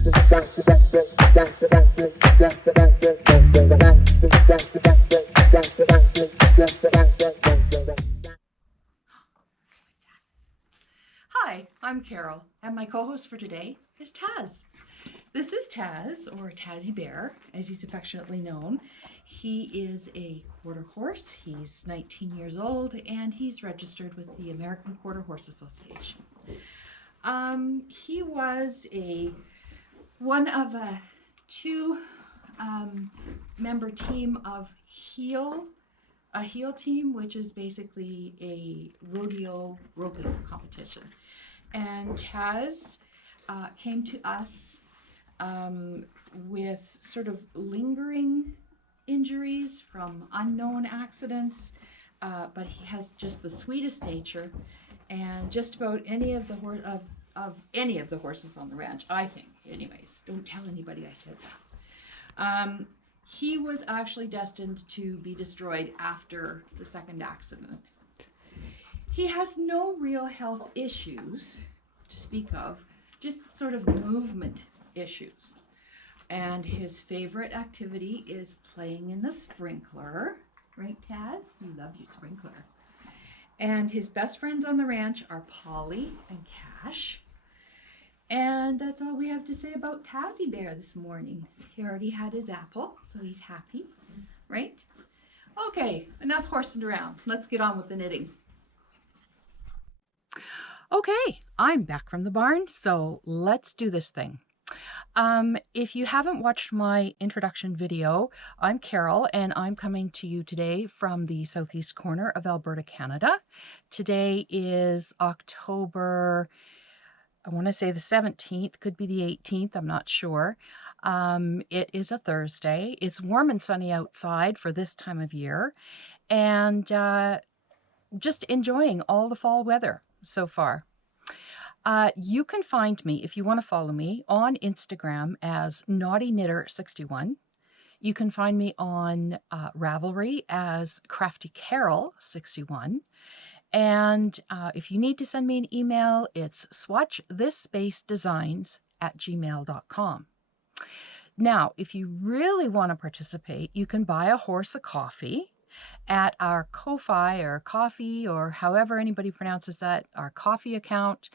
Hi, I'm Carol, and my co-host for today is Taz. This is Taz, or Tazzy Bear, as he's affectionately known. He is a quarter horse. He's 19 years old, and he's registered with the American Quarter Horse Association. He was one of a two-member team of a heel team, which is basically a rodeo roping competition. And Taz came to us with sort of lingering injuries from unknown accidents, but he has just the sweetest nature, and just about any of the horses on the ranch, I think. Anyways, don't tell anybody I said that. He was actually destined to be destroyed after the second accident. He has no real health issues to speak of, just sort of movement issues. And his favorite activity is playing in the sprinkler. Right, Taz? You love your sprinkler. And his best friends on the ranch are Polly and Cash. And that's all we have to say about Tazzy Bear this morning. He already had his apple, so he's happy, right? Okay, enough horsing around. Let's get on with the knitting. Okay, I'm back from the barn, so let's do this thing. If you haven't watched my introduction video, I'm Carol, and I'm coming to you today from the southeast corner of Alberta, Canada. Today is October, I want to say the 17th, could be the 18th, I'm not sure. It is a Thursday. It's warm and sunny outside for this time of year, and just enjoying all the fall weather so far. You can find me, if you want to follow me, on Instagram as Naughty Knitter 61. You can find me on Ravelry as Crafty Carol 61. And if you need to send me an email, it's swatchthisSpaceDesigns@gmail.com. Now, if you really want to participate, you can buy a horse a coffee at our Ko-Fi or Coffee, or however anybody pronounces that, our coffee account.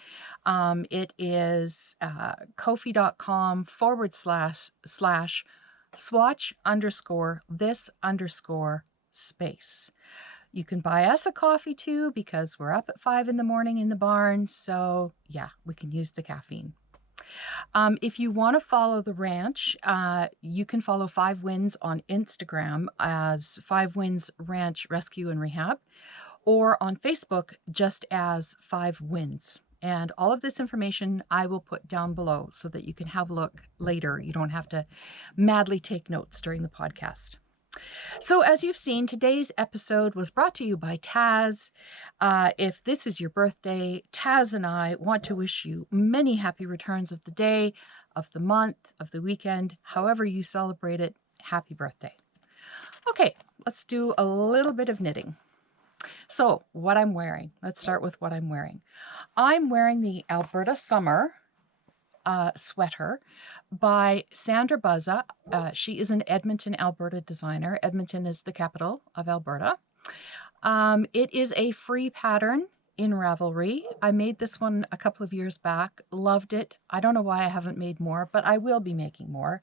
It is kofi.com/swatch_this_space. You can buy us a coffee too, because we're up at 5 in the morning in the barn. So yeah, we can use the caffeine. If you want to follow the ranch, you can follow 5 Winds on Instagram as 5 Winds Ranch Rescue and Rehab, or on Facebook just as 5 Winds. And all of this information I will put down below so that you can have a look later. You don't have to madly take notes during the podcast. So as you've seen, today's episode was brought to you by Taz. If this is your birthday, Taz and I want to wish you many happy returns of the day, of the month, of the weekend, however you celebrate it. Happy birthday. Okay, let's do a little bit of knitting. So what I'm wearing, let's start with what I'm wearing. I'm wearing the Alberta Summer sweater by Sandra Buzza. She is an Edmonton, Alberta designer. Edmonton is the capital of Alberta. It is a free pattern in Ravelry. I made this one a couple of years back, loved it. I don't know why I haven't made more, but I will be making more.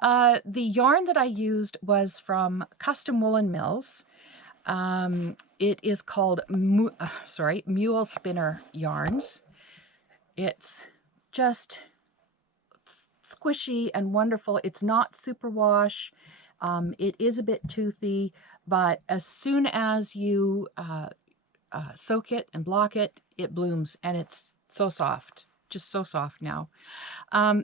The yarn that I used was from Custom Woolen Mills. It is called Mule Spinner Yarns. It's just squishy and wonderful. It's not superwash. It is a bit toothy, but as soon as you soak it and block it, it blooms, and it's so soft, just so soft now.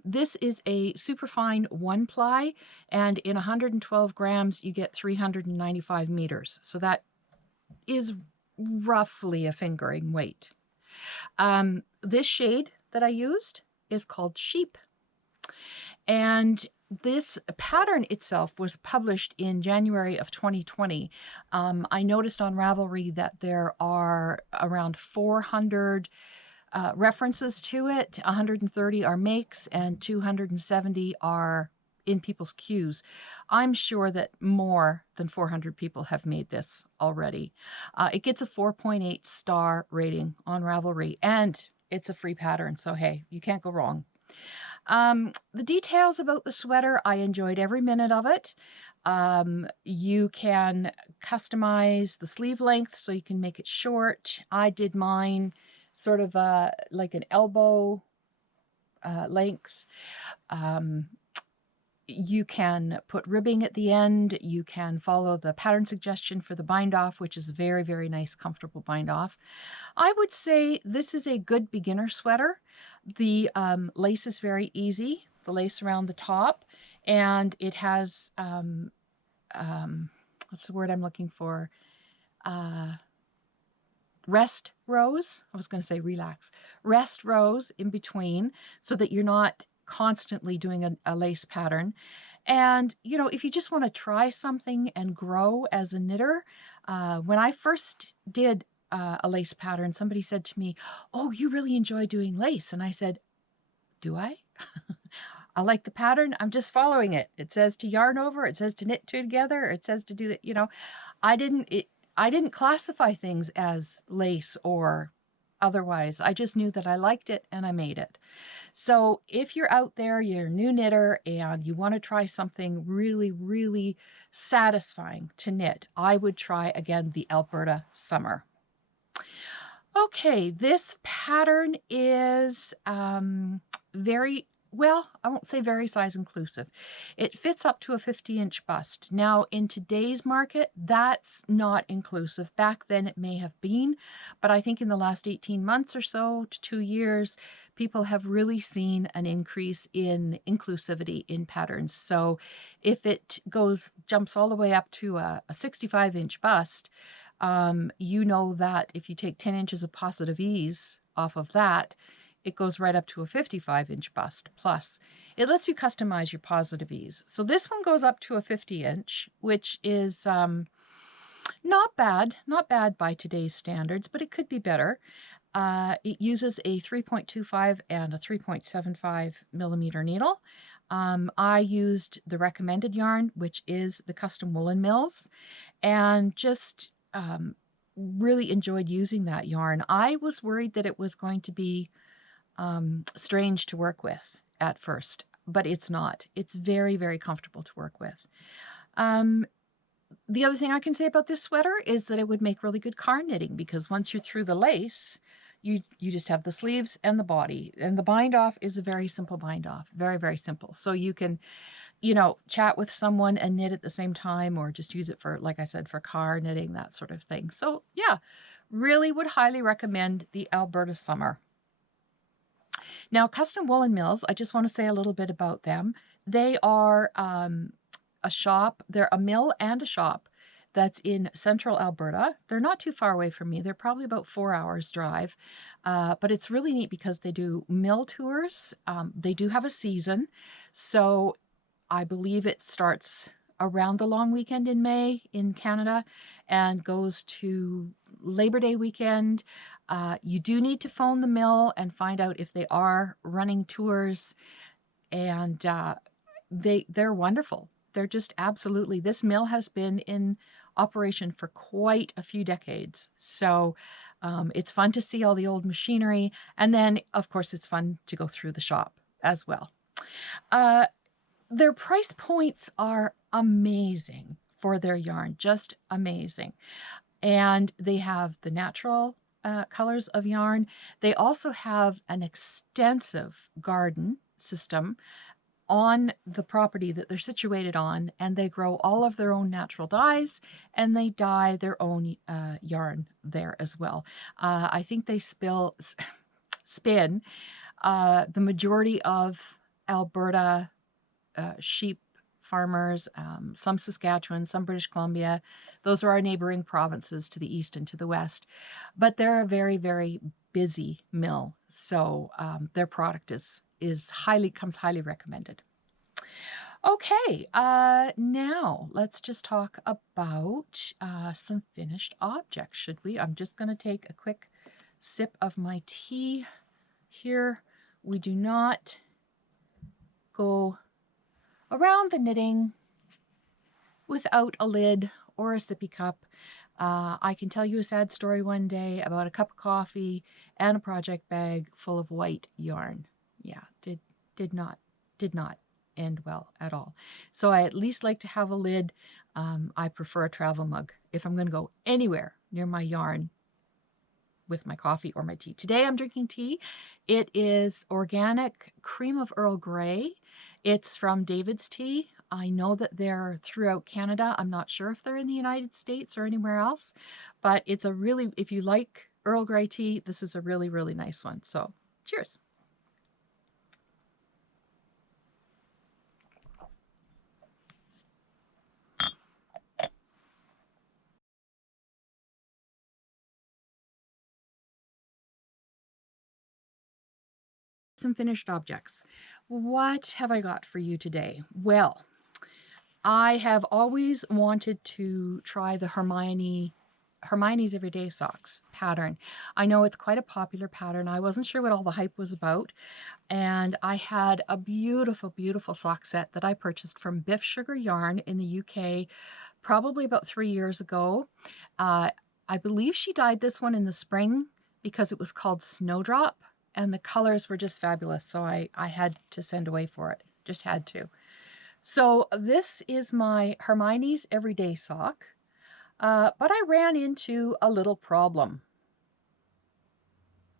This is a superfine 1-ply, and in 112 grams, you get 395 meters. So that is roughly a fingering weight. This shade that I used is called Sheep. And this pattern itself was published in January of 2020. I noticed on Ravelry that there are around 400 references to it. 130 are makes and 270 are in people's queues. I'm sure that more than 400 people have made this already. It gets a 4.8 star rating on Ravelry, and it's a free pattern, so hey, you can't go wrong. The details about the sweater, I enjoyed every minute of it. You can customize the sleeve length so you can make it short. I did mine sort of like an elbow length. You can put ribbing at the end. You can follow the pattern suggestion for the bind off, which is a very, very nice, comfortable bind off. I would say this is a good beginner sweater. The lace is very easy, the lace around the top, and it has, what's the word I'm looking for? Rest rows. I was going to say relax. Rest rows in between so that you're not constantly doing a lace pattern. And, you know, if you just want to try something and grow as a knitter, when I first did a lace pattern, somebody said to me, "Oh, you really enjoy doing lace." And I said, "Do I?" I like the pattern. I'm just following it. It says to yarn over. It says to knit two together. It says to do that. You know, I didn't classify things as lace or otherwise. I just knew that I liked it and I made it. So if you're out there, you're a new knitter and you want to try something really, really satisfying to knit, I would try again the Alberta Summer. Okay, this pattern is very, well, I won't say very size inclusive. It fits up to a 50-inch bust. Now, in today's market, that's not inclusive. Back then it may have been, but I think in the last 18 months or so to 2 years, people have really seen an increase in inclusivity in patterns. So if it jumps all the way up to a 65-inch bust, you know that if you take 10 inches of positive ease off of that, it goes right up to a 55-inch bust. Plus, it lets you customize your positive ease. So this one goes up to a 50-inch, which is not bad by today's standards, but it could be better. It uses a 3.25 and a 3.75 millimeter needle. I used the recommended yarn, which is the Custom Woolen Mills, and just really enjoyed using that yarn. I was worried that it was going to be strange to work with at first, but it's not. It's very, very comfortable to work with. The other thing I can say about this sweater is that it would make really good car knitting, because once you're through the lace, you just have the sleeves and the body, and the bind off is a very simple bind off, very, very simple. So you can, you know, chat with someone and knit at the same time, or just use it for, like I said, for car knitting, that sort of thing. So yeah, really would highly recommend the Alberta Summer. Now, Custom Woolen Mills, I just want to say a little bit about them. They are a shop. They're a mill and a shop that's in central Alberta. They're not too far away from me. They're probably about 4 hours drive. But it's really neat because they do mill tours. They do have a season. So I believe it starts around the long weekend in May in Canada and goes to Labor Day weekend. You do need to phone the mill and find out if they are running tours, and they're wonderful. They're just absolutely, this mill has been in operation for quite a few decades. So it's fun to see all the old machinery. And then, of course, it's fun to go through the shop as well. Their price points are amazing for their yarn, just amazing. And they have the natural colors of yarn. They also have an extensive garden system on the property that they're situated on, and they grow all of their own natural dyes, and they dye their own yarn there as well. I think they spin the majority of Alberta sheep farmers, some Saskatchewan, some British Columbia. Those are our neighboring provinces to the east and to the west. But they're a very, very busy mill, so their product comes highly recommended. Okay, now let's just talk about some finished objects, should we? I'm just going to take a quick sip of my tea. here we do not go around the knitting without a lid or a sippy cup. I can tell you a sad story one day about a cup of coffee and a project bag full of white yarn. Yeah, did not end well at all. So I at least like to have a lid. I prefer a travel mug if I'm going to go anywhere near my yarn with my coffee or my tea. Today I'm drinking tea. It is organic cream of Earl Grey. It's from David's Tea. I know that they're throughout Canada. I'm not sure if they're in the United States or anywhere else, but it's a really, if you like Earl Grey tea, this is a really, really nice one. So cheers. Some finished objects. What have I got for you today? Well, I have always wanted to try the Hermione's Everyday Socks pattern. I know it's quite a popular pattern. I wasn't sure what all the hype was about. And I had a beautiful, beautiful sock set that I purchased from Biff Sugar Yarn in the UK probably about 3 years ago. I believe she dyed this one in the spring because it was called Snowdrop. And the colors were just fabulous, so I had to send away for it. Just had to. So this is my Hermione's Everyday Sock, but I ran into a little problem.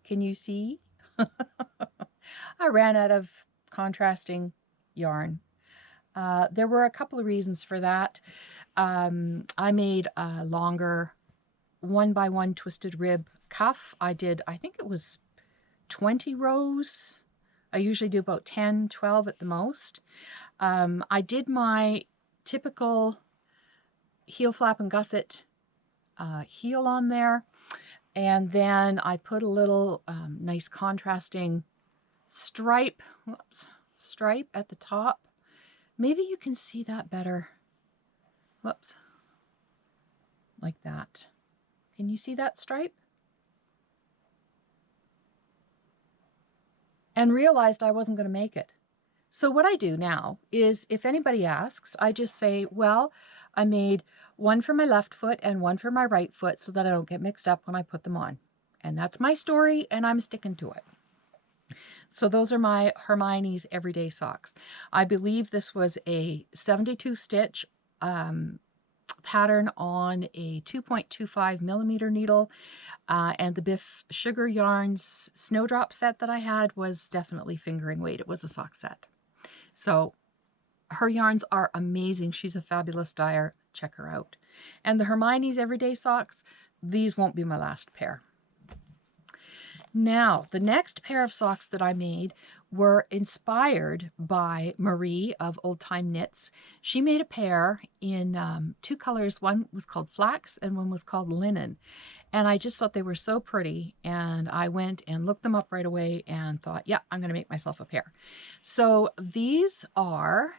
Can you see? I ran out of contrasting yarn. There were a couple of reasons for that. I made a longer 1x1 twisted rib cuff. I think it was 20 rows. I usually do about 10, 12 at the most. I did my typical heel flap and gusset heel on there, and then I put a little nice contrasting stripe at the top. Maybe you can see that better. Whoops. Like that. Can you see that stripe? And realized I wasn't going to make it. So what I do now is, if anybody asks, I just say, well, I made one for my left foot and one for my right foot so that I don't get mixed up when I put them on. And that's my story, and I'm sticking to it. So those are my Hermione's Everyday Socks. I believe this was a 72 stitch pattern on a 2.25 millimeter needle, and the Biff Sugar Yarns Snowdrop set that I had was definitely fingering weight. It was a sock set. So her yarns are amazing. She's a fabulous dyer. Check her out. And the Hermione's Everyday Socks, these won't be my last pair. Now, the next pair of socks that I made were inspired by Marie of Old Time Knits. She made a pair in 2 colors. One was called flax and one was called linen. And I just thought they were so pretty. And I went and looked them up right away and thought, yeah, I'm going to make myself a pair. So these are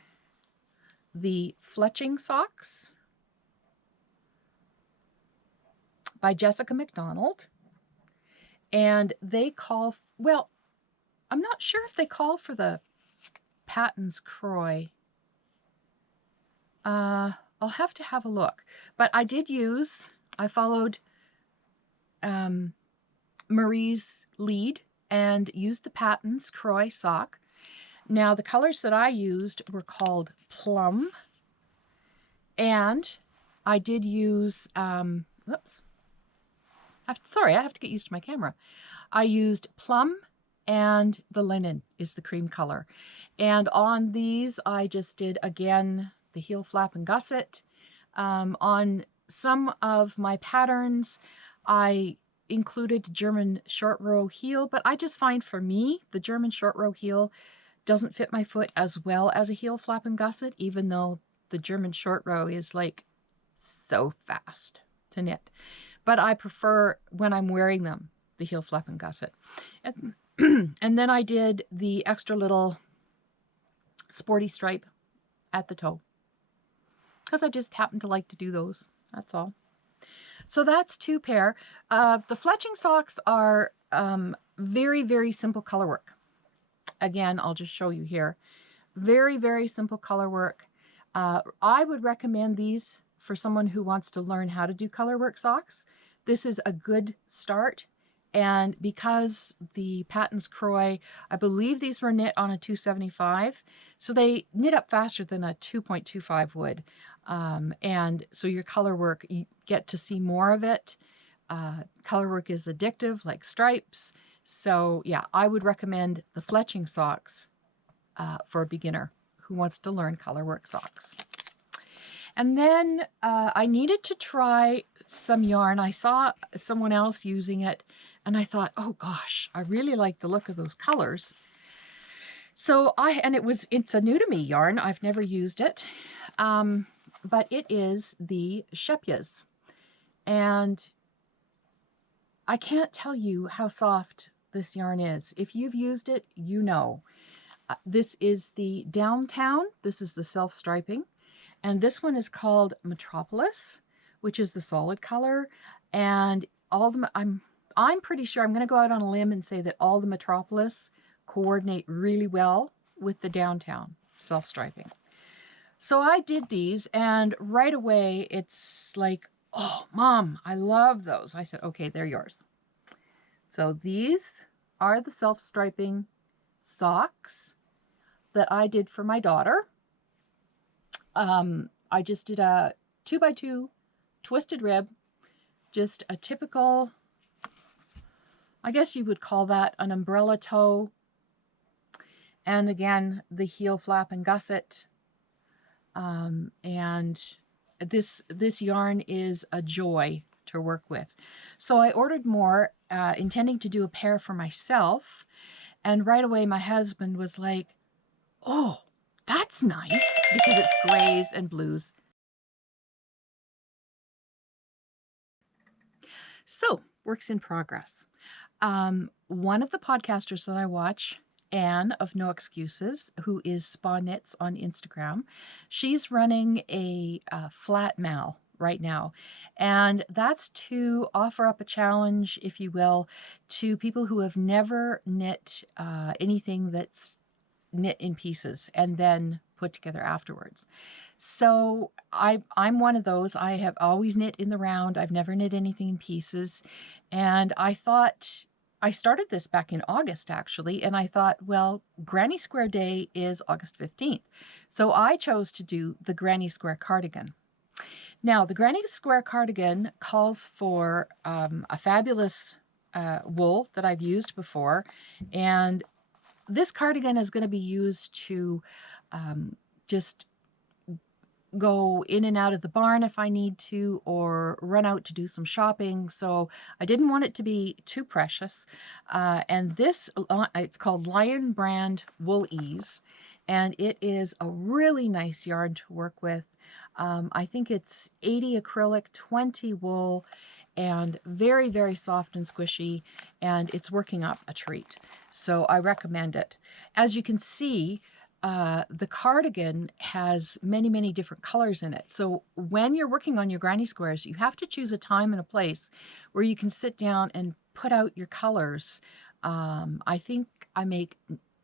the Fletching socks by Jessica McDonald. And they call, well, I'm not sure if they call for the Patton's Croy. I'll have to have a look. But I followed Marie's lead and used the Patton's Croy sock. Now, the colors that I used were called Plum. And I did use, oops. Sorry, I have to get used to my camera. I used Plum, and the linen is the cream color. And on these, I just did, again, the heel flap and gusset. On some of my patterns, I included German short row heel, but I just find for me, the German short row heel doesn't fit my foot as well as a heel flap and gusset, even though the German short row is like so fast to knit. But I prefer, when I'm wearing them, the heel flap and gusset. And then I did the extra little sporty stripe at the toe, because I just happen to like to do those. That's all. So that's 2 pair. The Fletching socks are Very, very simple color work. Again, I'll just show you here. Very, very simple color work. I would recommend these for someone who wants to learn how to do color work socks. This is a good start. And because the Patton's Croy, I believe these were knit on a 275, so they knit up faster than a 2.25 would. And so your color work, you get to see more of it. Color work is addictive, like stripes. So yeah, I would recommend the Fletching socks for a beginner who wants to learn color work socks. And then I needed to try some yarn. I saw someone else using it, and I thought, oh gosh, I really like the look of those colors. So it's a new to me yarn. I've never used it, but it is the Shepyas, and I can't tell you how soft this yarn is. If you've used it, you know. This is the Downtown. This is the self-striping. And this one is called Metropolis, which is the solid color. And I'm pretty sure, I'm going to go out on a limb and say that all the Metropolis coordinate really well with the Downtown self-striping. So I did these, and right away it's like, oh, Mom, I love those. I said, okay, they're yours. So these are the self-striping socks that I did for my daughter. I just did a 2x2 twisted rib, just a typical, I guess you would call that an umbrella toe. And again, the heel flap and gusset. And this yarn is a joy to work with. So I ordered more, intending to do a pair for myself. And right away, my husband was like, oh, that's nice, because it's grays and blues. So, works in progress. One of the podcasters that I watch, Anne of No Excuses, who is Spa Knits on Instagram, she's running a flat mal right now. And that's to offer up a challenge, if you will, to people who have never knit anything that's knit in pieces and then put together afterwards. So I'm one of those. I have always knit in the round. I've never knit anything in pieces. And I thought, I started this back in August actually, and I thought, well, Granny Square Day is August 15th. So I chose to do the Granny Square cardigan. Now, the Granny Square cardigan calls for a fabulous wool that I've used before, and this cardigan is going to be used to just go in and out of the barn if I need to, or run out to do some shopping. So I didn't want it to be too precious. And this, it's called Lion Brand Wool Ease, and it is a really nice yarn to work with. I think it's 80 acrylic, 20 wool, and very, very soft and squishy, and it's working up a treat. So I recommend it. As you can see, the cardigan has many, many different colors in it. So when you're working on your granny squares, you have to choose a time and a place where you can sit down and put out your colors. I think I make,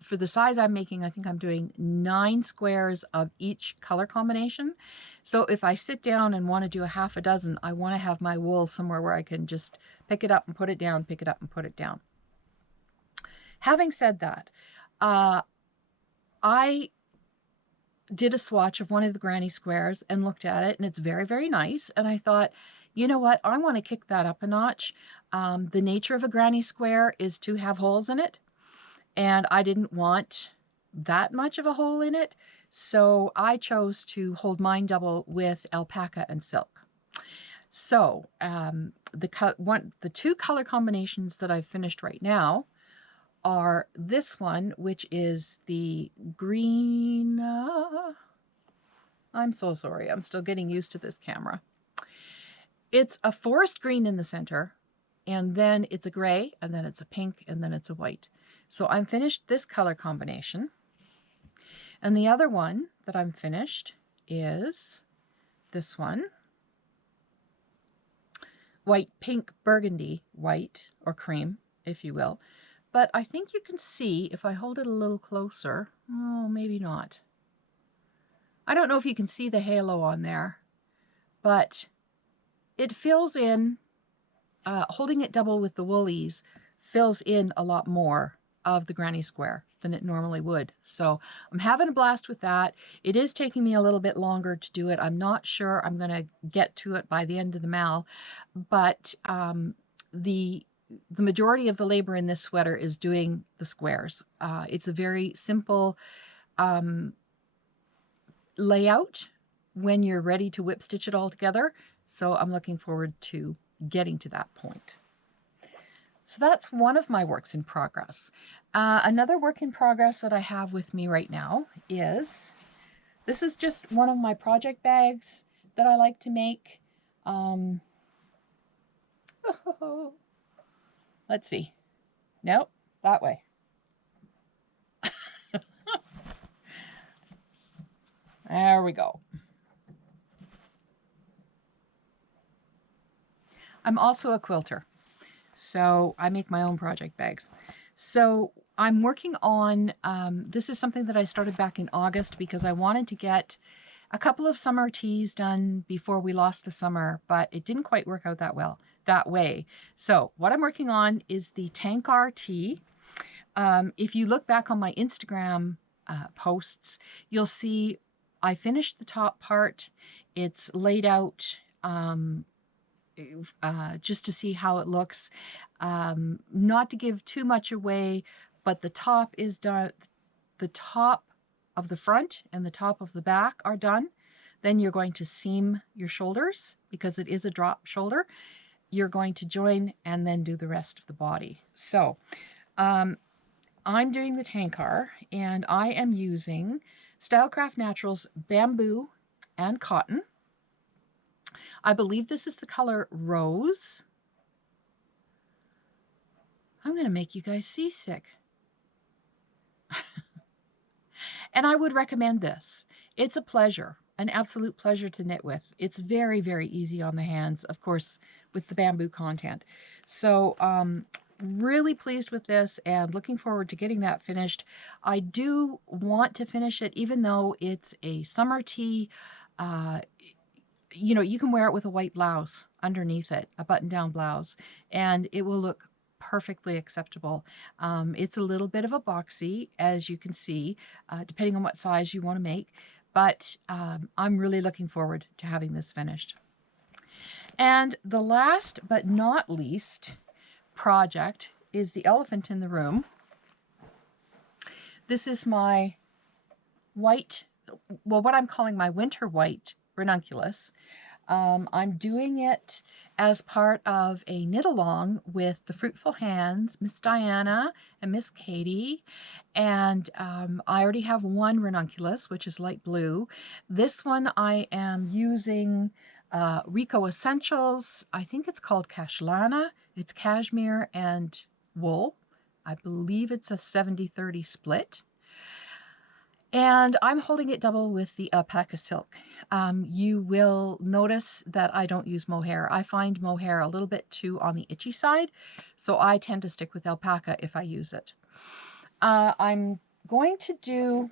for the size I'm making, I think I'm doing 9 squares of each color combination. So if I sit down and want to do a half a dozen, I want to have my wool somewhere where I can just pick it up and put it down, pick it up and put it down. Having said that, I did a swatch of one of the granny squares and looked at it, and it's very, very nice. And I thought, you know what, I want to kick that up a notch. The nature of a granny square is to have holes in it, and I didn't want that much of a hole in it. So I chose to hold mine double with alpaca and silk. So the 2 color combinations that I've finished right now are this one, which is the green, I'm so sorry, I'm still getting used to this camera. It's a forest green in the center, and then it's a gray, and then it's a pink, and then it's a white. So I'm finished this color combination. And the other one that I'm finished is this one. White, pink, burgundy, white, or cream, if you will. but I think you can see if I hold it a little closer. Oh, maybe not. I don't know if you can see the halo on there, but it fills in, holding it double with the woolies fills in a lot more of the granny square than it normally would. So I'm having a blast with that. It is taking me a little bit longer to do it. I'm not sure I'm going to get to it by the end of the mal, but the majority of the labor in this sweater is doing the squares. It's a very simple layout when you're ready to whip stitch it all together. So I'm looking forward to getting to that point. So that's one of my works in progress. Another work in progress that I have with me right now is, this is just one of my project bags that I like to make. Let's see. Nope, that way. There we go. I'm also a quilter, so I make my own project bags. So I'm working on, this is something that I started back in August because I wanted to get a couple of summer teas done before we lost the summer, but it didn't quite work out that way. So what I'm working on is the Tankar tea. If you look back on my Instagram posts, you'll see I finished the top part. It's laid out just to see how it looks. Not to give too much away, but the top is done. The top of the front and the top of the back are done. Then you're going to seam your shoulders because it is a drop shoulder. You're going to join and then do the rest of the body. So I'm doing the Tankar, and I am using Stylecraft Naturals bamboo and cotton. I believe this is the color Rose. I'm going to make you guys seasick. And I would recommend this. It's a pleasure, an absolute pleasure to knit with. It's very, very easy on the hands, of course, with the bamboo content. So really pleased with this and looking forward to getting that finished. I do want to finish it, even though it's a summer tee. You know, you can wear it with a white blouse underneath it, a button-down blouse, and it will look perfectly acceptable. It's a little bit of a boxy, as you can see, depending on what size you want to make, but I'm really looking forward to having this finished. And the last but not least project is the elephant in the room. This is my white, well, what I'm calling my winter white ranunculus. I'm doing it as part of a knit along with the Fruitful Hands, Miss Diana and Miss Katie. And I already have one ranunculus, which is light blue. This one I am using Rico Essentials. I think it's called Cashlana. It's cashmere and wool. I believe it's a 70-30 split. And I'm holding it double with the alpaca silk. You will notice that I don't use mohair. I find mohair a little bit too on the itchy side, so I tend to stick with alpaca if I use it. I'm going to do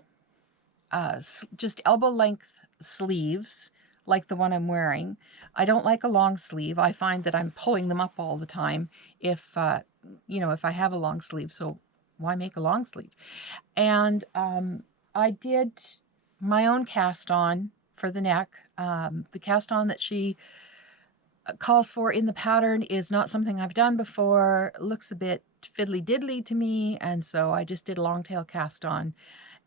just elbow length sleeves like the one I'm wearing. I don't like a long sleeve. I find that I'm pulling them up all the time if, you know, if I have a long sleeve, so why make a long sleeve? And I did my own cast on for the neck. The cast on that she calls for in the pattern is not something I've done before. It looks a bit fiddly diddly to me, and so I just did a long tail cast on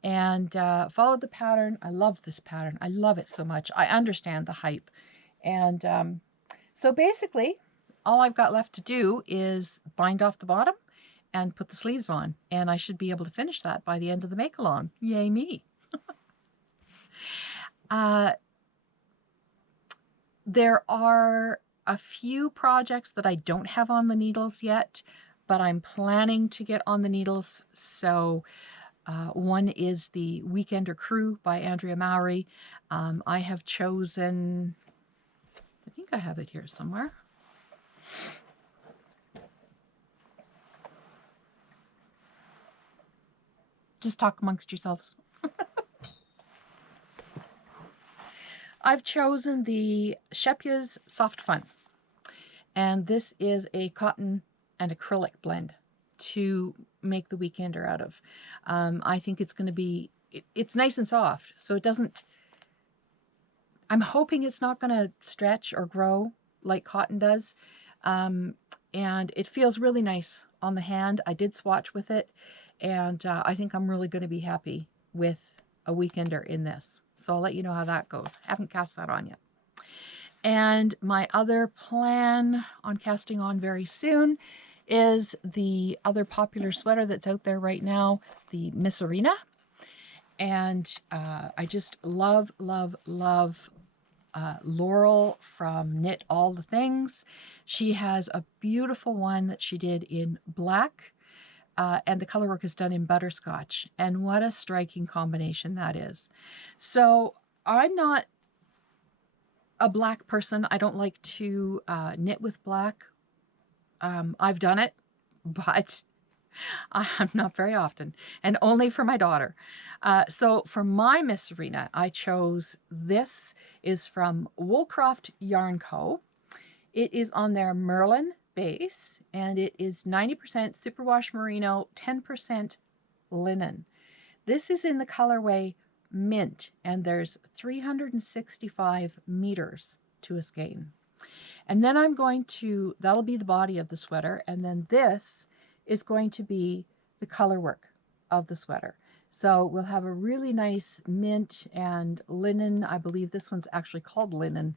and followed the pattern. I love this pattern. I love it so much. I understand the hype. And so basically all I've got left to do is bind off the bottom and put the sleeves on, and I should be able to finish that by the end of the make-along. Yay me. There are a few projects that I don't have on the needles yet, but I'm planning to get on the needles. So one is the Weekender Crew by Andrea Mowry. I have chosen, I think I have it here somewhere. Just talk amongst yourselves. I've chosen the Shepya's Soft Fun, and this is a cotton and acrylic blend to make the weekender out of. I think it's going to be, it's nice and soft, so it doesn't, I'm hoping it's not going to stretch or grow like cotton does, and it feels really nice on the hand. I did swatch with it, and I think I'm really going to be happy with a weekender in this. So I'll let you know how that goes. Haven't cast that on yet. And my other plan on casting on very soon is the other popular sweater that's out there right now, the Misurina. And I just love, love, love Laurel from Knit All the Things. She has a beautiful one that she did in black, and the colorwork is done in butterscotch. And what a striking combination that is. So I'm not a black person. I don't like to knit with black. I've done it, but I'm not very often, and only for my daughter. So for my Misurina, I chose, this is from Woolcroft Yarn Co. It is on their Merlin base, and it is 90% superwash merino, 10% linen. This is in the colorway Mint, and there's 365 meters to a skein. And then I'm going to, that'll be the body of the sweater, and then this is going to be the color work of the sweater. So we'll have a really nice mint and linen. I believe this one's actually called linen.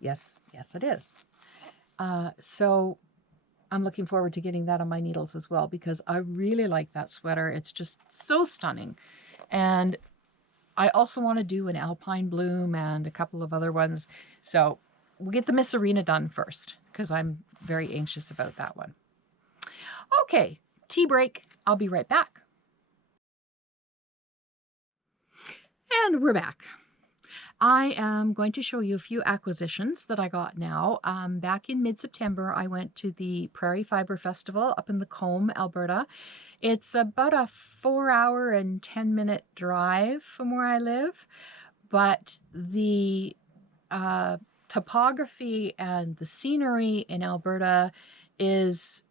Yes, yes it is. So I'm looking forward to getting that on my needles as well, because I really like that sweater. It's just so stunning. And I also want to do an alpine bloom and a couple of other ones. So we'll get the Misurina done first, because I'm very anxious about that one. Okay, tea break. I'll be right back. And we're back. I am going to show you a few acquisitions that I got now. Back in mid-September, I went to the Prairie Fibre Festival up in Lacombe, Alberta. It's about a 4-hour and 10-minute drive from where I live, but the topography and the scenery in Alberta is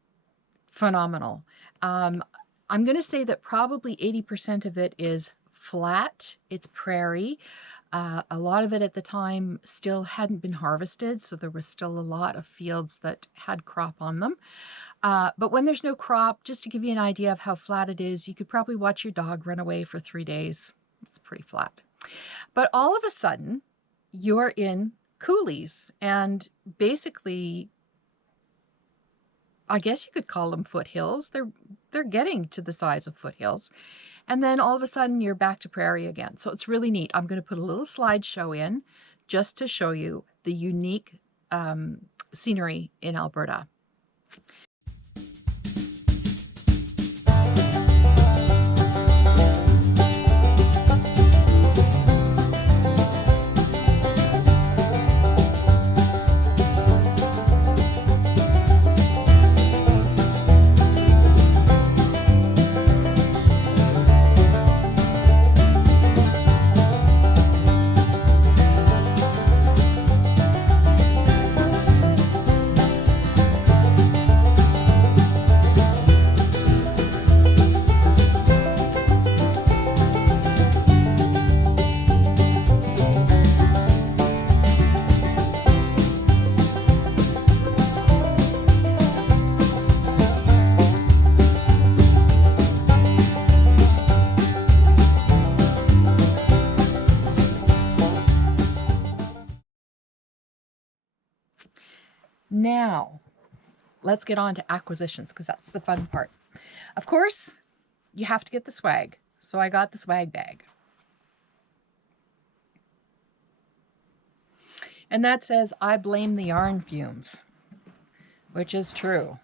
phenomenal. I'm going to say that probably 80% of it is flat. It's prairie. A lot of it at the time still hadn't been harvested, so there was still a lot of fields that had crop on them. But when there's no crop, just to give you an idea of how flat it is, you could probably watch your dog run away for 3 days. It's pretty flat. But all of a sudden, you're in coulees, and basically, I guess you could call them foothills. They're getting to the size of foothills. And then all of a sudden you're back to prairie again. So it's really neat. I'm going to put a little slideshow in just to show you the unique scenery in Alberta. Now, let's get on to acquisitions, because that's the fun part. Of course, you have to get the swag. So I got the swag bag. And that says, I blame the yarn fumes, which is true.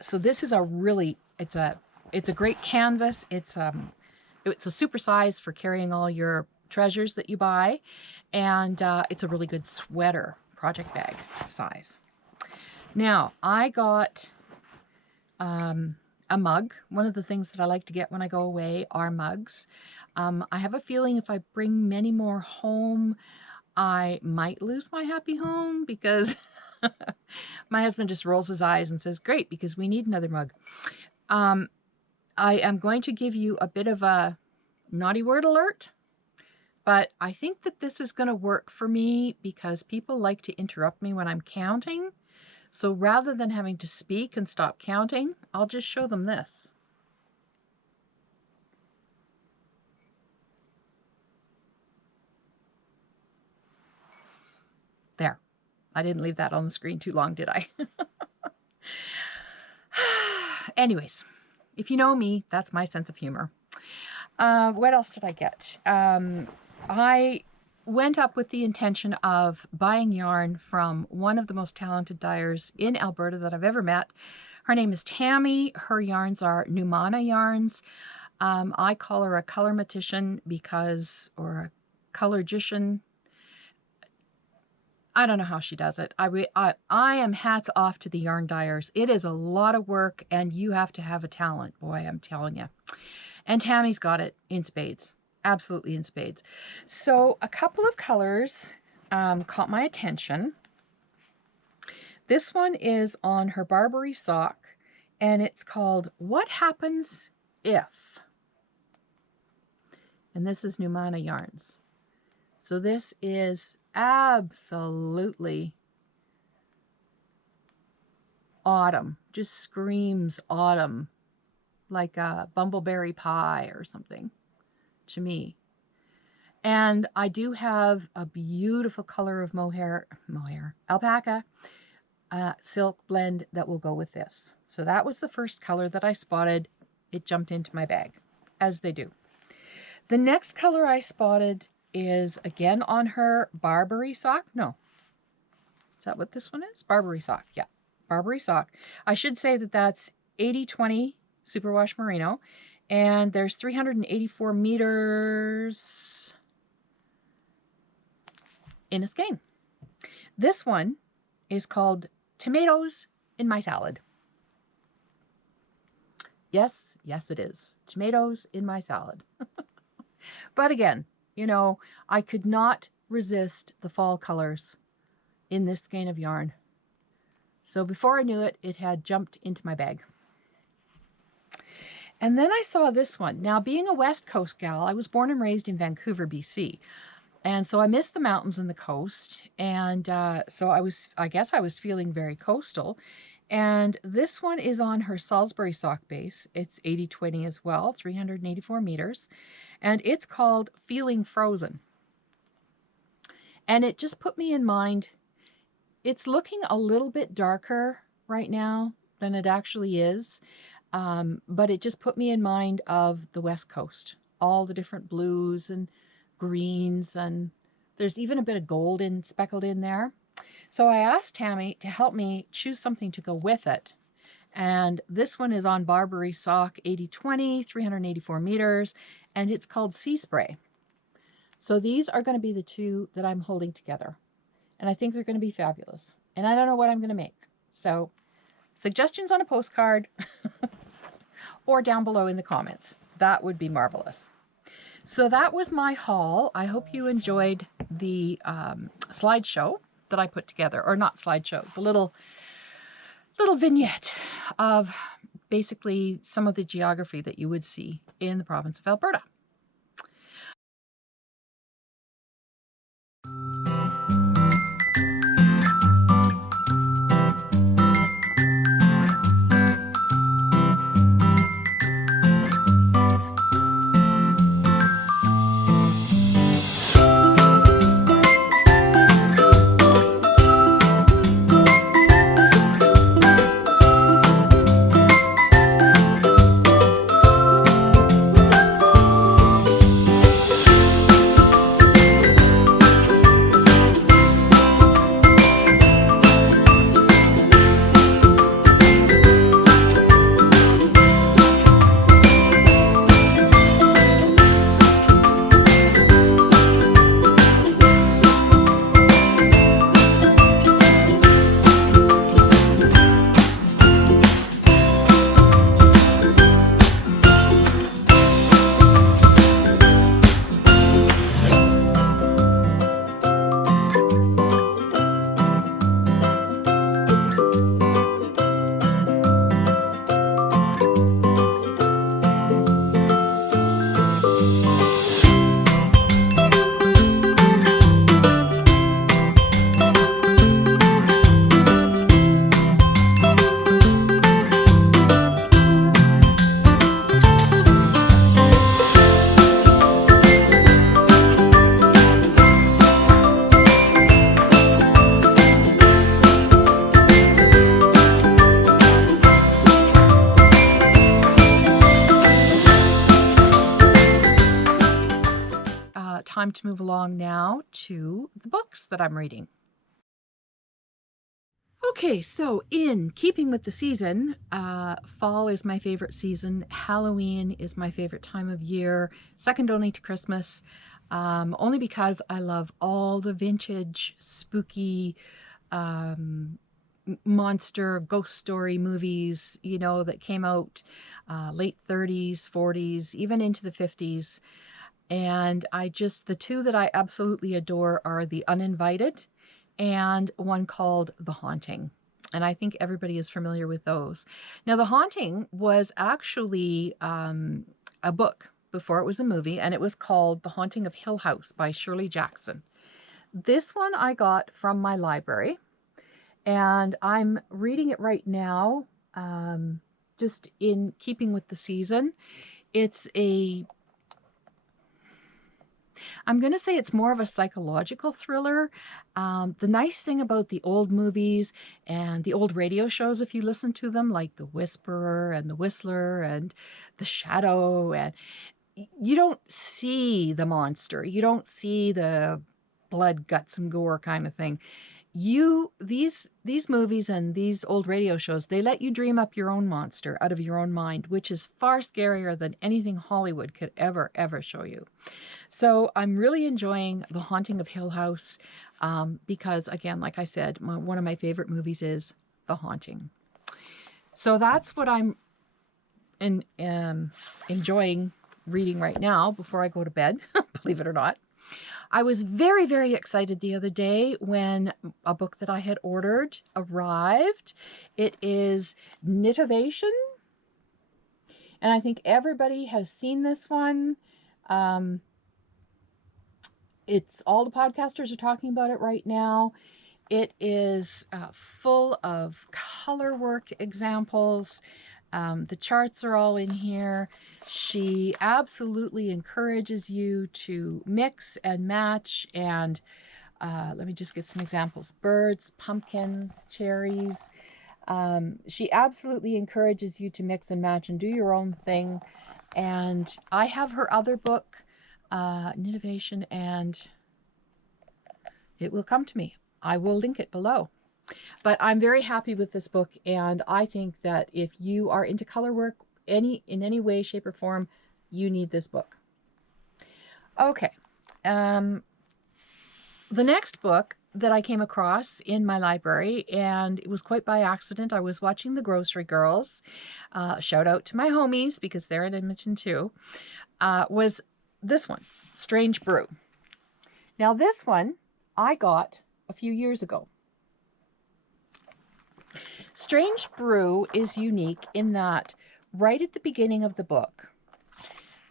So this is a really, it's a great canvas. It's a super size for carrying all your treasures that you buy. And it's a really good sweater project bag size. Now, I got a mug. One of the things that I like to get when I go away are mugs. I have a feeling if I bring many more home, I might lose my happy home because my husband just rolls his eyes and says, great, because we need another mug. I am going to give you a bit of a naughty word alert, but I think that this is going to work for me because people like to interrupt me when I'm counting. So rather than having to speak and stop counting, I'll just show them this. There. I didn't leave that on the screen too long, did I? Anyways, if you know me, that's my sense of humor. What else did I get? I went up with the intention of buying yarn from one of the most talented dyers in Alberta that I've ever met. Her name is Tammy. Her yarns are Numana yarns. I call her a colormatician because, or a colorgician. I don't know how she does it. I am hats off to the yarn dyers. It is a lot of work and you have to have a talent. Boy, I'm telling you. And Tammy's got it in spades. Absolutely in spades. So a couple of colors caught my attention. This one is on her Barbary sock and it's called What Happens If? And this is Numana yarns. So this is absolutely autumn. Just screams autumn, like a bumbleberry pie or something to me. And I do have a beautiful color of alpaca silk blend that will go with this. So that was the first color that I spotted. It jumped into my bag, as they do. The next color I spotted is again on her Barbary sock. No. Is that what this one is? Barbary sock. Yeah. Barbary sock. I should say that that's 80/20 superwash merino. And there's 384 meters in a skein. This one is called Tomatoes in My Salad. Yes, yes it is. Tomatoes in my salad. But again, you know, I could not resist the fall colors in this skein of yarn. So before I knew it, it had jumped into my bag. And then I saw this one. Now, being a West Coast gal, I was born and raised in Vancouver, BC. And so I missed the mountains and the coast. And so I guess I was feeling very coastal. And this one is on her Salisbury sock base. It's 80/20 as well, 384 meters. And it's called Feeling Frozen. And it just put me in mind, it's looking a little bit darker right now than it actually is. But it just put me in mind of the West Coast, all the different blues and greens, and there's even a bit of gold speckled in there. So I asked Tammy to help me choose something to go with it. And this one is on Barbary sock 80/20, 384 meters, and it's called Sea Spray. So these are going to be the two that I'm holding together. And I think they're going to be fabulous. And I don't know what I'm going to make. So suggestions on a postcard or down below in the comments. That would be marvelous. So that was my haul. I hope you enjoyed the slideshow that I put together, or not slideshow, the little vignette of basically some of the geography that you would see in the province of Alberta. time to move along now to the books that I'm reading. Okay, so in keeping with the season, fall is my favorite season. Halloween is my favorite time of year, second only to Christmas, only because I love all the vintage, spooky, monster, ghost story movies, you know, that came out late 30s, 40s, even into the 50s. And the two that I absolutely adore are The Uninvited and one called The Haunting. And I think everybody is familiar with those. Now, The Haunting was actually a book before it was a movie, and it was called The Haunting of Hill House by Shirley Jackson. This one I got from my library, and I'm reading it right now, just in keeping with the season. I'm going to say it's more of a psychological thriller. The nice thing about the old movies and the old radio shows, if you listen to them, like The Whisperer and The Whistler and The Shadow, and you don't see the monster. You don't see the blood, guts, and gore kind of thing. These movies and these old radio shows, they let you dream up your own monster out of your own mind, which is far scarier than anything Hollywood could ever show you. So I'm really enjoying The Haunting of Hill House because, again, like I said, one of my favorite movies is The Haunting. So that's what I'm enjoying reading right now before I go to bed, believe it or not. I was very, very excited the other day when a book that I had ordered arrived. It is Knitovation, and I think everybody has seen this one. It's all the podcasters are talking about it right now. It is full of color work examples. The charts are all in here. She absolutely encourages you to mix and match, and let me just get some examples. Birds, pumpkins, cherries. She absolutely encourages you to mix and match and do your own thing. And I have her other book, Knitovation, and it will come to me. I will link it below. But I'm very happy with this book, and I think that if you are into color work in any way, shape, or form, you need this book. Okay. The next book that I came across in my library, and it was quite by accident. I was watching The Grocery Girls. Shout out to my homies, because they're in Edmonton too. Was this one, Strange Brew. Now this one I got a few years ago. Strange Brew is unique in that right at the beginning of the book,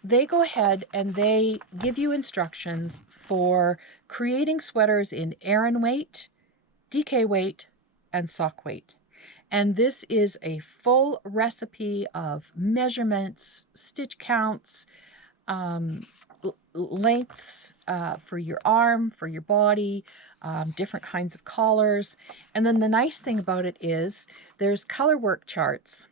they go ahead and they give you instructions for creating sweaters in Aran weight, DK weight, and sock weight. And this is a full recipe of measurements, stitch counts, lengths for your arm, for your body, different kinds of collars. And then the nice thing about it is there's color work charts.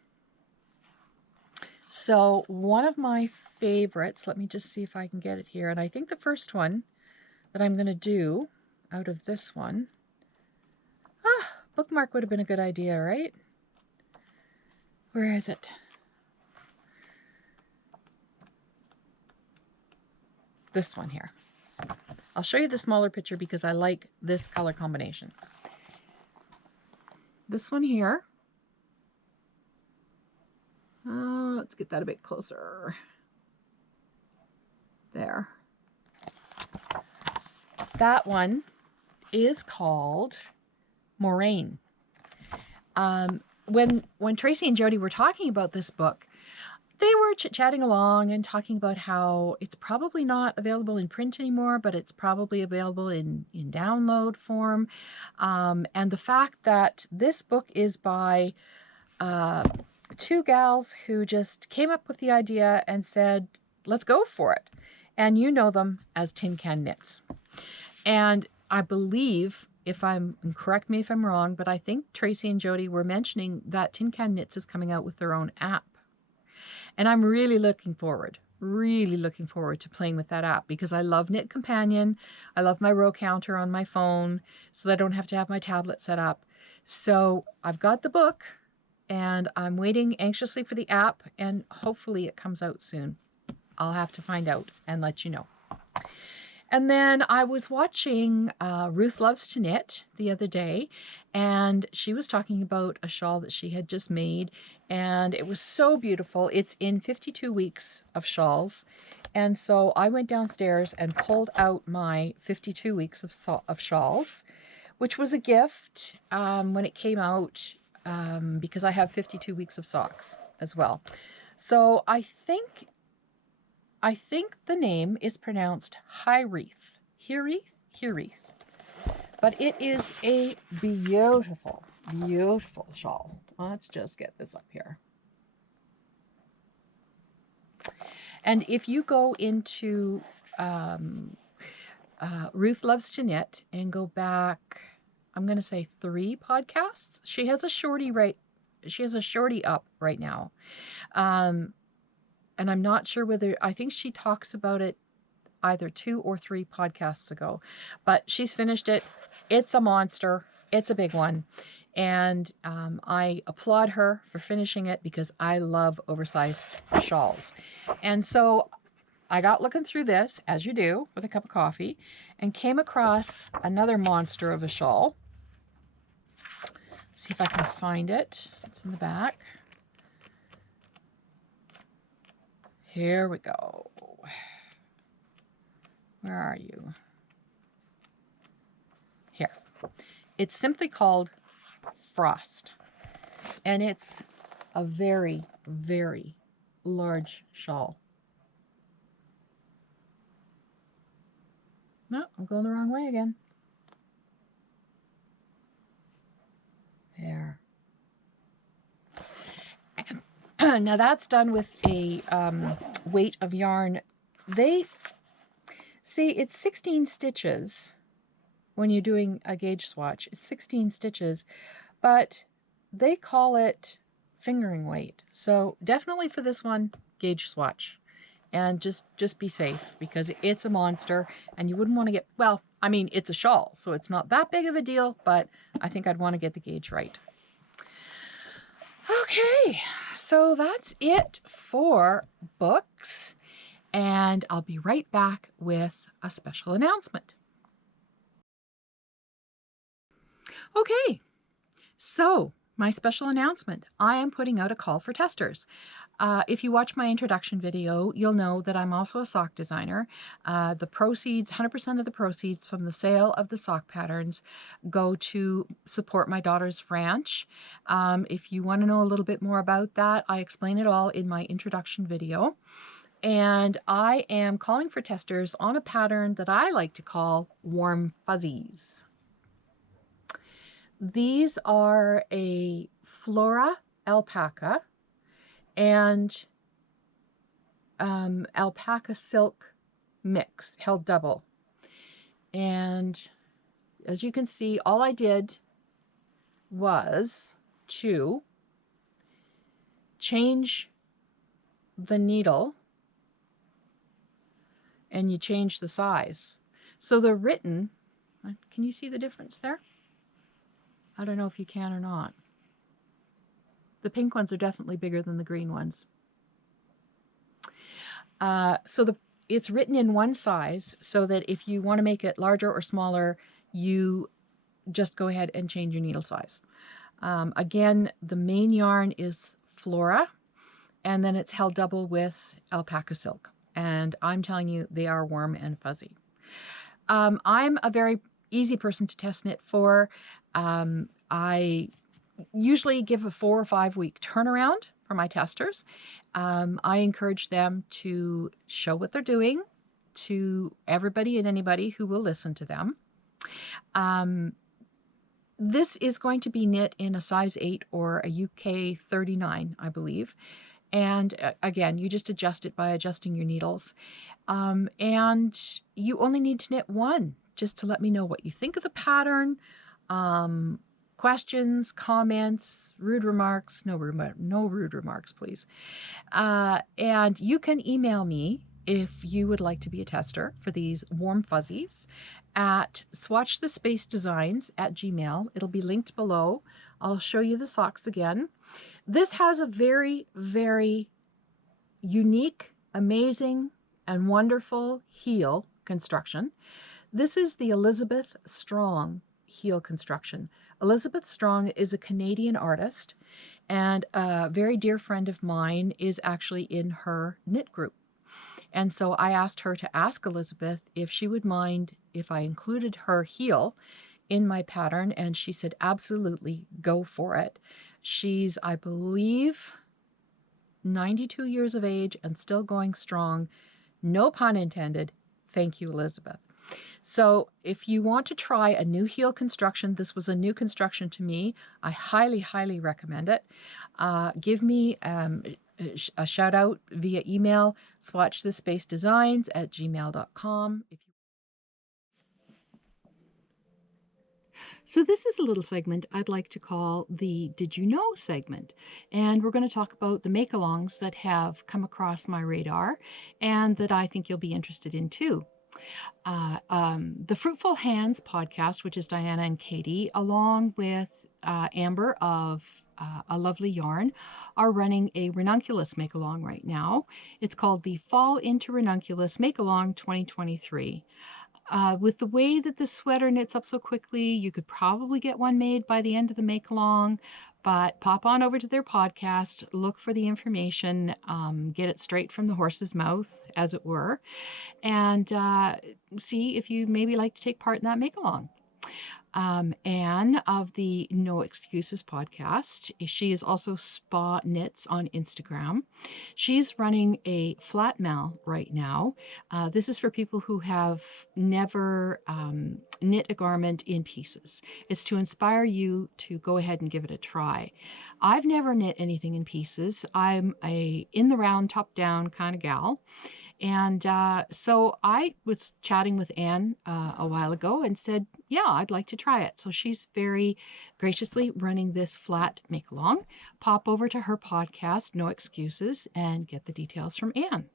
So one of my favorites, let me just see if I can get it here. And I think the first one that I'm going to do out of this one, bookmark would have been a good idea, right? Where is it? This one here. I'll show you the smaller picture because I like this color combination. This one here. Oh, let's get that a bit closer. There. That one is called Moraine. When Tracy and Jody were talking about this book, they were chit-chatting along and talking about how it's probably not available in print anymore, but it's probably available in download form. And the fact that this book is by two gals who just came up with the idea and said, let's go for it. And you know them as Tin Can Knits. And I believe, correct me if I'm wrong, but I think Tracy and Jody were mentioning that Tin Can Knits is coming out with their own app. And I'm really looking forward really looking forward to playing with that app because I love Knit Companion. I love my row counter on my phone so that I don't have to have my tablet set up. So I've got the book and I'm waiting anxiously for the app, and hopefully it comes out soon. I'll have to find out and let you know. And then I was watching Ruth Loves to Knit the other day, and she was talking about a shawl that she had just made, and it was so beautiful. It's in 52 weeks of shawls. And so I went downstairs and pulled out my 52 weeks of shawls, which was a gift when it came out, because I have 52 weeks of socks as well. So I think the name is pronounced Hirose, but it is a beautiful, beautiful shawl. Let's just get this up here. And if you go into Ruth Loves to Knit and go back, I'm going to say 3 podcasts. She has a shorty up right now. And I'm not sure whether, I think she talks about it either 2 or 3 podcasts ago, but she's finished it. It's a monster. It's a big one. And I applaud her for finishing it because I love oversized shawls. And so I got looking through this, as you do, with a cup of coffee, and came across another monster of a shawl. See if I can find it. It's in the back. Here we go. Where are you? Here. It's simply called Frost. And it's a very, very large shawl. No, I'm going the wrong way again. There. Now that's done with a weight of yarn. They see it's 16 stitches when you're doing a gauge swatch. It's 16 stitches, but they call it fingering weight. So definitely for this one, gauge swatch, and just be safe because it's a monster, and you wouldn't want to get, well, I mean, it's a shawl, so it's not that big of a deal, but I think I'd want to get the gauge right. Okay, so that's it for books, and I'll be right back with a special announcement. Okay, so my special announcement. I am putting out a call for testers. If you watch my introduction video, you'll know that I'm also a sock designer. The proceeds, 100% of the proceeds from the sale of the sock patterns go to support my daughter's ranch. If you want to know a little bit more about that, I explain it all in my introduction video. And I am calling for testers on a pattern that I like to call Warm Fuzzies. These are a Flora alpaca and alpaca silk mix, held double. And as you can see, all I did was to change the needle, and you change the size. So the written, can you see the difference there? I don't know if you can or not. The pink ones are definitely bigger than the green ones. It's written in one size so that if you want to make it larger or smaller, you just go ahead and change your needle size. Again, the main yarn is Flora, and then it's held double with alpaca silk. And I'm telling you, they are warm and fuzzy. I'm a very easy person to test knit for. I usually give a 4 or 5 week turnaround for my testers. I encourage them to show what they're doing to everybody and anybody who will listen to them. This is going to be knit in a size 8 or a UK 39, I believe. And again, you just adjust it by adjusting your needles. And you only need to knit one, just to let me know what you think of the pattern. questions, comments, rude remarks, no rude remarks, please. And you can email me if you would like to be a tester for these warm fuzzies at swatchthespacedesigns@gmail. It'll be linked below. I'll show you the socks again. This has a very, very unique, amazing, and wonderful heel construction. This is the Elizabeth Strong heel construction. Elizabeth Strong is a Canadian artist, and a very dear friend of mine is actually in her knit group. And so I asked her to ask Elizabeth if she would mind if I included her heel in my pattern, and she said, absolutely, go for it. She's, I believe, 92 years of age and still going strong. No pun intended. Thank you, Elizabeth. So if you want to try a new heel construction, this was a new construction to me. I highly, highly recommend it. Give me a shout out via email, swatchthespacedesigns@gmail.com. So this is a little segment I'd like to call the Did You Know segment. And we're going to talk about the make-alongs that have come across my radar and that I think you'll be interested in too. The Fruitful Hands podcast, which is Diana and Katie, along with Amber of A Lovely Yarn, are running a Ranunculus make-along right now. It's called the Fall into Ranunculus Make-Along 2023. With the way that the sweater knits up so quickly, you could probably get one made by the end of the make-along, but pop on over to their podcast, look for the information, get it straight from the horse's mouth, as it were, and see if you maybe like to take part in that make-along. Anne of the No Excuses podcast. She is also Spa Knits on Instagram. She's running a flat mail right now. This is for people who have never knit a garment in pieces. It's to inspire you to go ahead and give it a try. I've never knit anything in pieces. I'm a in the round, top down kind of gal. And so I was chatting with Anne a while ago and said, yeah, I'd like to try it. So she's very graciously running this flat make-along. Pop over to her podcast, No Excuses, and get the details from Anne.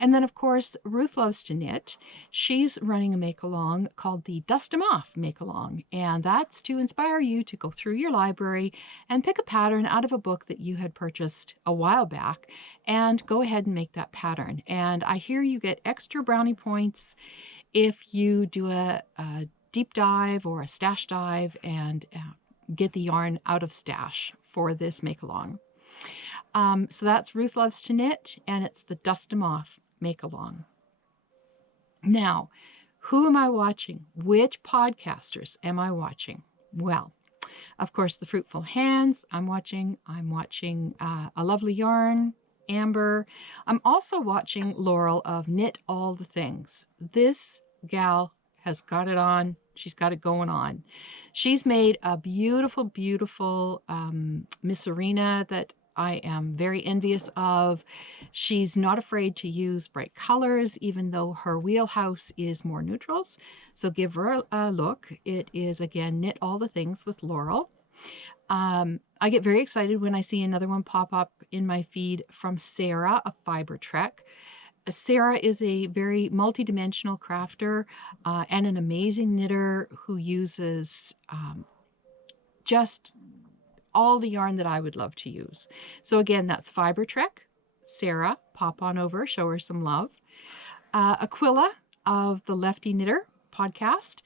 And then, of course, Ruth Loves to Knit. She's running a make-along called the Dust 'Em Off make-along. And that's to inspire you to go through your library and pick a pattern out of a book that you had purchased a while back and go ahead and make that pattern. And I hear you get extra brownie points if you do a deep dive or a stash dive and get the yarn out of stash for this make-along. So that's Ruth Loves to Knit, and it's the Dust 'Em Off make-along. Now, who am I watching? Which podcasters am I watching? Well, of course, the Fruitful Hands I'm watching. I'm watching A Lovely Yarn, Amber. I'm also watching Laurel of Knit All the Things. This gal has got it on. She's got it going on. She's made a beautiful, beautiful Misurina that I am very envious of. She's not afraid to use bright colors, even though her wheelhouse is more neutrals. So give her a look. It is, again, Knit All the Things with Laurel. I get very excited when I see another one pop up in my feed from Sarah of Fibre. Sarah is a very multidimensional crafter and an amazing knitter who uses just all the yarn that I would love to use. So again, that's Fibre. Sarah, pop on over, show her some love. Aquila of the Lefty Knitter podcast.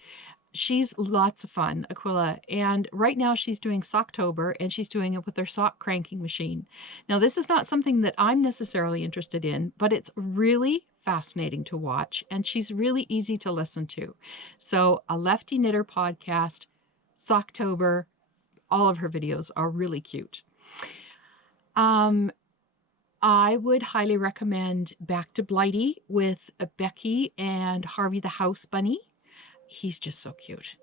She's lots of fun, Aquila. And right now she's doing Socktober, and she's doing it with her sock cranking machine. Now, this is not something that I'm necessarily interested in, but it's really fascinating to watch, and she's really easy to listen to. So a Lefty Knitter podcast, Socktober, all of her videos are really cute. I would highly recommend Back to Blighty with Becky and Harvey the House Bunny. He's just so cute.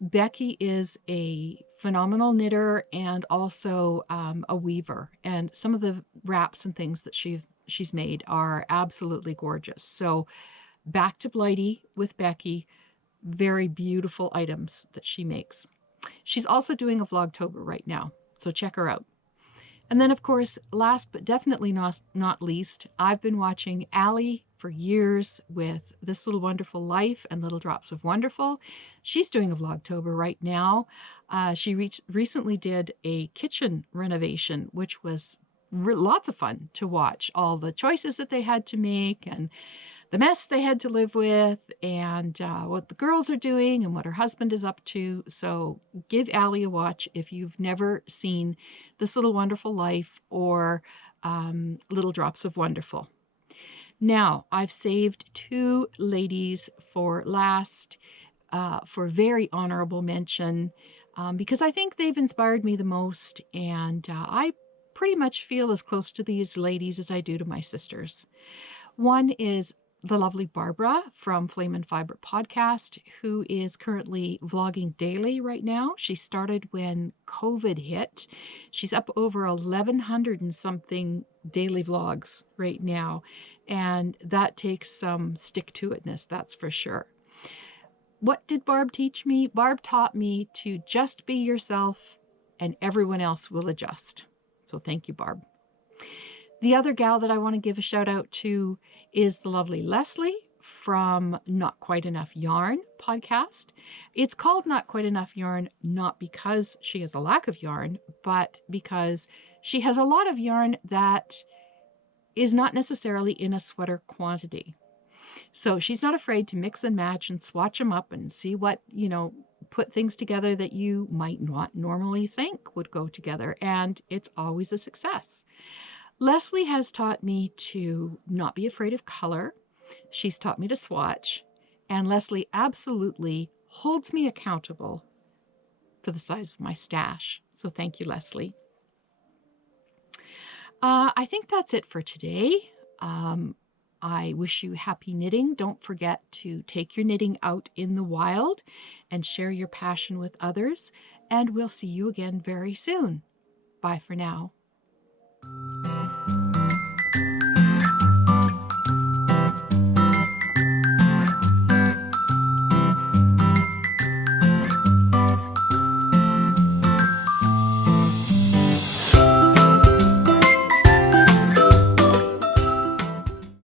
Becky is a phenomenal knitter and also a weaver. And some of the wraps and things that she's made are absolutely gorgeous. So Back to Blighty with Becky, very beautiful items that she makes. She's also doing a Vlogtober right now, so check her out. And then, of course, last but definitely not least, I've been watching Allie for years with This Little Wonderful Life and Little Drops of Wonderful. She's doing a Vlogtober right now. She recently did a kitchen renovation, which was lots of fun to watch. All the choices that they had to make and the mess they had to live with, and what the girls are doing and what her husband is up to. So give Allie a watch if you've never seen This Little Wonderful Life or Little Drops of Wonderful. Now, I've saved 2 ladies for last, for very honorable mention, because I think they've inspired me the most, and I pretty much feel as close to these ladies as I do to my sisters. One is the lovely Barbara from Flame and Fibre podcast, who is currently vlogging daily right now. She started when COVID hit. She's up over 1,100 and something daily vlogs right now, and that takes some stick-to-itness, that's for sure. What did Barb teach me? Barb taught me to just be yourself and everyone else will adjust. So thank you, Barb. The other gal that I want to give a shout out to is the lovely Leslie from Not Quite Enough Yarn podcast. It's called Not Quite Enough Yarn, not because she has a lack of yarn, but because she has a lot of yarn that is not necessarily in a sweater quantity. So she's not afraid to mix and match and swatch them up and see what, put things together that you might not normally think would go together. And it's always a success. Leslie has taught me to not be afraid of color. She's taught me to swatch. And Leslie absolutely holds me accountable for the size of my stash. So thank you, Leslie. I think that's it for today. I wish you happy knitting. Don't forget to take your knitting out in the wild and share your passion with others. And we'll see you again very soon. Bye for now.